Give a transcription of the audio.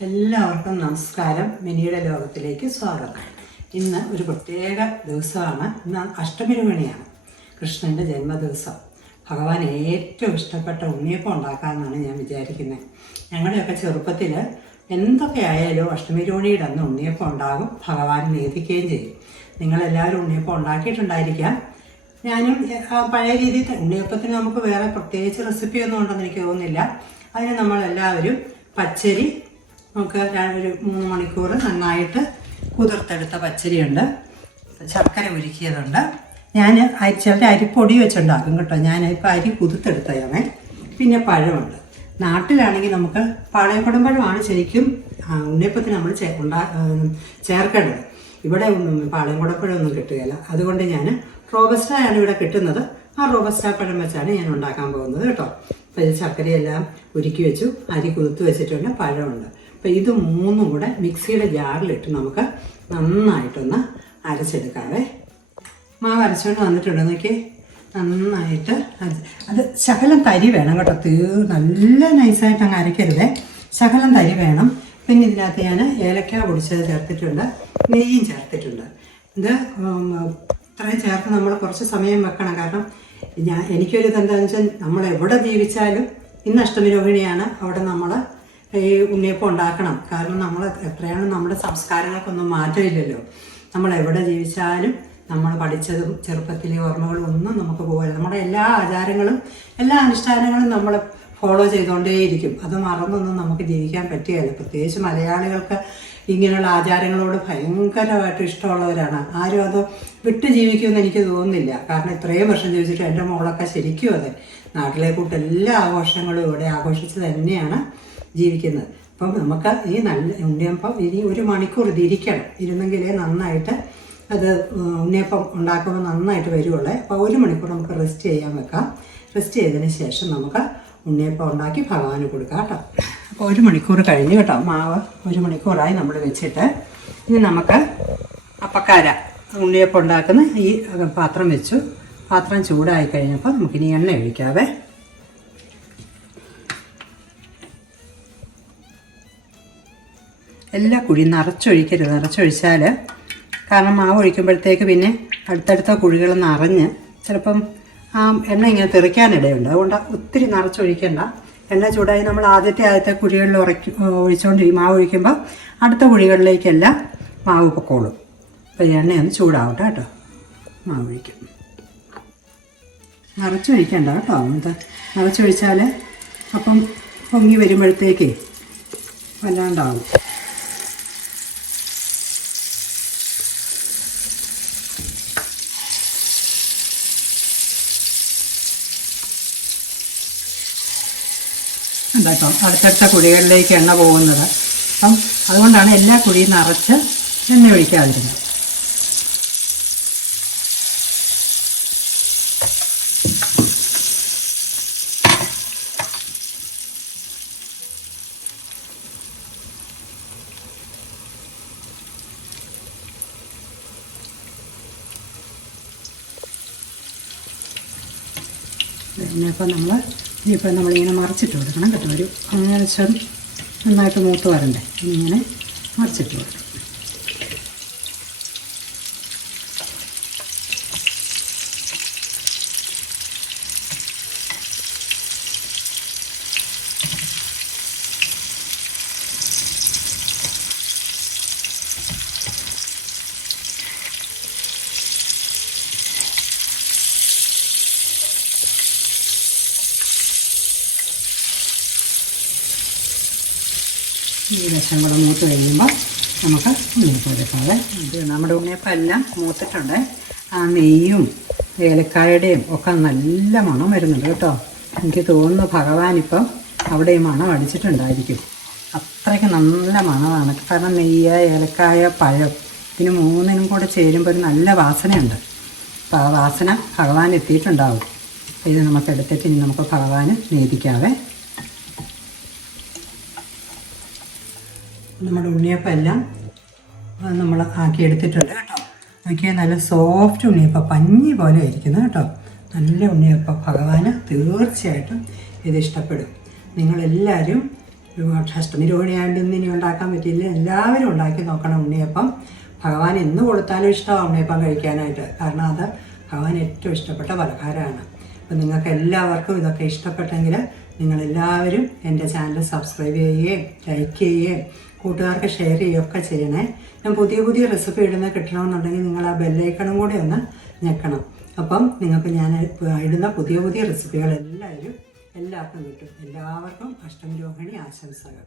എല്ലാവർക്കും നമസ്കാരം. മിനിയുടെ ലോകത്തിലേക്ക് സ്വാഗതം. ഇന്ന് ഒരു പ്രത്യേക ദിവസമാണ്. ഇന്ന് അഷ്ടമി രോഹിണിയാണ്, കൃഷ്ണൻ്റെ ജന്മദിവസം. ഭഗവാൻ ഏറ്റവും ഇഷ്ടപ്പെട്ട ഉണ്ണിയപ്പം ഉണ്ടാക്കാമെന്നാണ് ഞാൻ വിചാരിക്കുന്നത്. ഞങ്ങളുടെയൊക്കെ ചെറുപ്പത്തിൽ എന്തൊക്കെ ആയാലും അഷ്ടമി രോഹിണിയുടെ അന്ന് ഉണ്ണിയപ്പം ഉണ്ടാകും, ഭഗവാൻ നേദിക്കുകയും ചെയ്യും. നിങ്ങളെല്ലാവരും ഉണ്ണിയപ്പം ഉണ്ടാക്കിയിട്ടുണ്ടായിരിക്കാം. ഞാനും പഴയ രീതിയിൽ ഉണ്ണിയപ്പത്തിന് നമുക്ക് വേറെ പ്രത്യേകിച്ച് റെസിപ്പിയൊന്നും ഉണ്ടെന്ന് എനിക്ക് തോന്നുന്നില്ല. അതിന് നമ്മളെല്ലാവരും പച്ചരി നമുക്ക് ഒരു 3 മണിക്കൂർ നന്നായിട്ട് കുതിർത്തെടുത്ത പച്ചരിയുണ്ട്, ശർക്കര ഉരുക്കിയതുണ്ട്. ഞാൻ ചിലർ അരിപ്പൊടി വെച്ചുണ്ടാക്കും കേട്ടോ. ഞാനിപ്പോൾ അരി കുതിർത്തെടുത്തതാണ്. പിന്നെ പഴമുണ്ട്. നാട്ടിലാണെങ്കിൽ നമുക്ക് പാളയംകുടം പഴമാണ് ശരിക്കും ഉണ്ണിയപ്പത്തിന് നമ്മൾ ചേർക്കേണ്ടത്. ഇവിടെ പാളയംകുടം പഴമൊന്നും കിട്ടുകയില്ല. അതുകൊണ്ട് ഞാൻ റോബസ്റ്റയാണ് ഇവിടെ കിട്ടുന്നത്. ആ റോബസ്റ്റ പഴം വെച്ചാണ് ഞാൻ ഉണ്ടാക്കാൻ പോകുന്നത് കേട്ടോ. അപ്പോൾ ഇത് ശർക്കരയെല്ലാം ഉരുക്കി വെച്ചു, അരി കുതിർത്ത് വെച്ചിട്ടുണ്ട്, പഴമുണ്ട്. അപ്പോൾ ഇത് മൂന്നും കൂടെ മിക്സിയുടെ ജാറിലിട്ട് നമുക്ക് നന്നായിട്ടൊന്ന് അരച്ചെടുക്കാവേ. മാവ് അരച്ചുകൊണ്ട് വന്നിട്ടുണ്ട്. നോക്കി നന്നായിട്ട് അത് ശകലം തരി വേണം കേട്ടോ. നല്ല നൈസായിട്ട് അങ്ങ് അരയ്ക്കരുതേ, ശകലം തരി വേണം. പിന്നെ ഇതിനകത്ത് ഞാൻ ഏലക്ക പൊടിച്ചത് ചേർത്തിട്ടുണ്ട്, നെയ്യും ചേർത്തിട്ടുണ്ട്. ഇത് ഇത്രയും ചേർത്ത് നമ്മൾ കുറച്ച് സമയം വെക്കണം. കാരണം എനിക്കൊരു ഇതെന്താണെന്ന് വെച്ചാൽ നമ്മൾ എവിടെ ജീവിച്ചാലും ഇന്ന് അഷ്ടമി രോഹിണിയാണ്, അവിടെ നമ്മൾ ഈ ഉണ്ണിയപ്പം ഉണ്ടാക്കണം. കാരണം നമ്മൾ എത്രയാണ് നമ്മുടെ സംസ്കാരങ്ങൾക്കൊന്നും മാറ്റമില്ലല്ലോ. നമ്മൾ എവിടെ ജീവിച്ചാലും നമ്മൾ പഠിച്ചതും ചെറുപ്പത്തിലെ ഓർമ്മകളും ഒന്നും നമുക്ക് പോകില്ല. നമ്മുടെ എല്ലാ ആചാരങ്ങളും എല്ലാ അനുഷ്ഠാനങ്ങളും നമ്മൾ ഫോളോ ചെയ്തുകൊണ്ടേയിരിക്കും. അത് മറന്നൊന്നും നമുക്ക് ജീവിക്കാൻ പറ്റുകയില്ല. പ്രത്യേകിച്ച് മലയാളികൾക്ക് ഇങ്ങനെയുള്ള ആചാരങ്ങളോട് ഭയങ്കരമായിട്ട് ഇഷ്ടമുള്ളവരാണ്. ആരും അത് വിട്ട് ജീവിക്കുമെന്ന് എനിക്ക് തോന്നുന്നില്ല. കാരണം ഇത്രയും വർഷം ജീവിച്ചിട്ട് എൻ്റെ മോളൊക്കെ ശരിക്കും അതെ നാട്ടിലെ കൂട്ട് എല്ലാ ആഘോഷങ്ങളും ഇവിടെ ആഘോഷിച്ച് തന്നെയാണ് ജീവിക്കുന്നത്. അപ്പം നമുക്ക് ഈ നല്ല ഉണ്ണിയപ്പം ഇനി 1 മണിക്കൂർ ഇതിരിക്കണം. ഇരുന്നെങ്കിലേ നന്നായിട്ട് അത് ഉണ്ണിയപ്പം ഉണ്ടാക്കുമ്പോൾ നന്നായിട്ട് വരുവുള്ളേ. അപ്പോൾ 1 മണിക്കൂർ നമുക്ക് റെസ്റ്റ് ചെയ്യാൻ വെക്കാം. റെസ്റ്റ് ചെയ്തതിന് ശേഷം നമുക്ക് ഉണ്ണിയപ്പം ഉണ്ടാക്കി ഭഗവാന് കൊടുക്കാം കേട്ടോ. അപ്പോൾ 1 മണിക്കൂർ കഴിഞ്ഞ് കേട്ടോ. മാവ് 1 മണിക്കൂറായി നമ്മൾ വെച്ചിട്ട് ഇനി നമുക്ക് അപ്പക്കാര ഉണ്ണിയപ്പം ഉണ്ടാക്കുന്ന ഈ പാത്രം വെച്ചു. പാത്രം ചൂടായി കഴിഞ്ഞപ്പോൾ നമുക്കിനി എണ്ണ ഒഴിക്കാവേ. എല്ലാ കുഴിയും നിറച്ചൊഴിക്കരുത്. നിറച്ചൊഴിച്ചാൽ കാരണം മാവ് ഒഴിക്കുമ്പോഴത്തേക്ക് പിന്നെ അടുത്തടുത്ത കുഴികൾ നിറഞ്ഞ് ചിലപ്പം ആ എണ്ണ ഇങ്ങനെ തെറിക്കാനിടയുണ്ട്. അതുകൊണ്ട് ഒത്തിരി നിറച്ചൊഴിക്കേണ്ട. എണ്ണ ചൂടായി നമ്മൾ ആദ്യത്തെ കുഴികളിൽ ഒഴിച്ചുകൊണ്ടിരിക്കും. മാവ് ഒഴിക്കുമ്പോൾ അടുത്ത കുഴികളിലേക്കെല്ലാം മാവ് പൊക്കോളും. അപ്പോൾ എണ്ണയൊന്ന് ചൂടാവട്ടെ കേട്ടോ. മാവ് ഒഴിക്കും. നിറച്ചൊഴിക്കേണ്ട കേട്ടോ. നിറച്ചൊഴിച്ചാൽ അപ്പം പൊങ്ങി വരുമ്പോഴത്തേക്ക് വല്ലാണ്ടാവും. കേട്ടോ അടുത്തടുത്ത കുഴികളിലേക്ക് എണ്ണ പോകുന്നത്. അപ്പം അതുകൊണ്ടാണ് എല്ലാ കുഴിയും നിറച്ച് എണ്ണ ഒഴിക്കാതിരുന്നത്. ഇനിയിപ്പോൾ നമ്മളിങ്ങനെ മറിച്ചിട്ട് കൊടുക്കണം കേട്ടോ. ഒരു ഏകദേശം നന്നായിട്ട് മൂത്ത് വരണ്ടേ. ഇങ്ങനെ മറിച്ചിട്ട് കൊടുക്കണം. ഈ വശം കൂടെ മൂത്ത് കഴിയുമ്പോൾ നമുക്ക് ഉണ്ണിയപ്പം എടുക്കാതെ. ഇത് നമ്മുടെ ഉണ്ണിയപ്പം എല്ലാം മൂത്തിട്ടുണ്ട്. ആ നെയ്യും ഏലക്കായുടെയും ഒക്കെ നല്ല മണം വരുന്നുണ്ട് കേട്ടോ. എനിക്ക് തോന്നുന്നു ഭഗവാനിപ്പം അവിടെ ഈ മണം അടിച്ചിട്ടുണ്ടായിരിക്കും. അത്രയ്ക്ക് നല്ല മണമാണ്. കാരണം നെയ്യ്, ഏലക്കായ, പഴം ഇതിന് 3നും കൂടെ ചേരുമ്പോൾ ഒരു നല്ല വാസനയുണ്ട്. അപ്പോൾ ആ വാസന ഭഗവാൻ എത്തിയിട്ടുണ്ടാവും. ഇത് നമുക്ക് എടുത്തിട്ട് ഇനി നമുക്ക് ഭഗവാന് നേദിക്കാവേ. നമ്മുടെ ഉണ്ണിയപ്പം എല്ലാം നമ്മൾ ആക്കിയെടുത്തിട്ടുണ്ട് കേട്ടോ. നോക്കിയാൽ നല്ല സോഫ്റ്റ് ഉണ്ണിയപ്പം, പഞ്ഞി പോലെ ഇരിക്കുന്നത് കേട്ടോ. നല്ല ഉണ്ണിയപ്പം. ഭഗവാന് തീർച്ചയായിട്ടും ഇത് ഇഷ്ടപ്പെടും. നിങ്ങളെല്ലാവരും അഷ്ടമി രോഹിണിയായിട്ട് ഇനി ഉണ്ടാക്കാൻ പറ്റിയില്ല. എല്ലാവരും ഉണ്ടാക്കി നോക്കണം ഉണ്ണിയപ്പം. ഭഗവാൻ എന്ന് കൊടുത്താലും ഇഷ്ടമാണ് ഉണ്ണിയപ്പം കഴിക്കാനായിട്ട്. കാരണം അത് ഭഗവാൻ ഏറ്റവും ഇഷ്ടപ്പെട്ട പലഹാരമാണ്. അപ്പം നിങ്ങൾക്ക് എല്ലാവർക്കും ഇതൊക്കെ ഇഷ്ടപ്പെട്ടെങ്കിൽ നിങ്ങളെല്ലാവരും എൻ്റെ ചാനൽ സബ്സ്ക്രൈബ് ചെയ്യുകയും ലൈക്ക് ചെയ്യുകയും കൂട്ടുകാർക്ക് ഷെയർ ചെയ്യുകയൊക്കെ ചെയ്യണേ. ഞാൻ പുതിയ പുതിയ റെസിപ്പി ഇടുന്ന കിട്ടണമെന്നുണ്ടെങ്കിൽ നിങ്ങൾ ആ ബെല്ലൈക്കണും കൂടി ഒന്ന് ഞെക്കണം. അപ്പം നിങ്ങൾക്ക് ഞാൻ ഇടുന്ന പുതിയ പുതിയ റെസിപ്പികൾ എല്ലാവർക്കും കിട്ടും. എല്ലാവർക്കും അഷ്ടമി രോഹിണി ആശംസകൾ.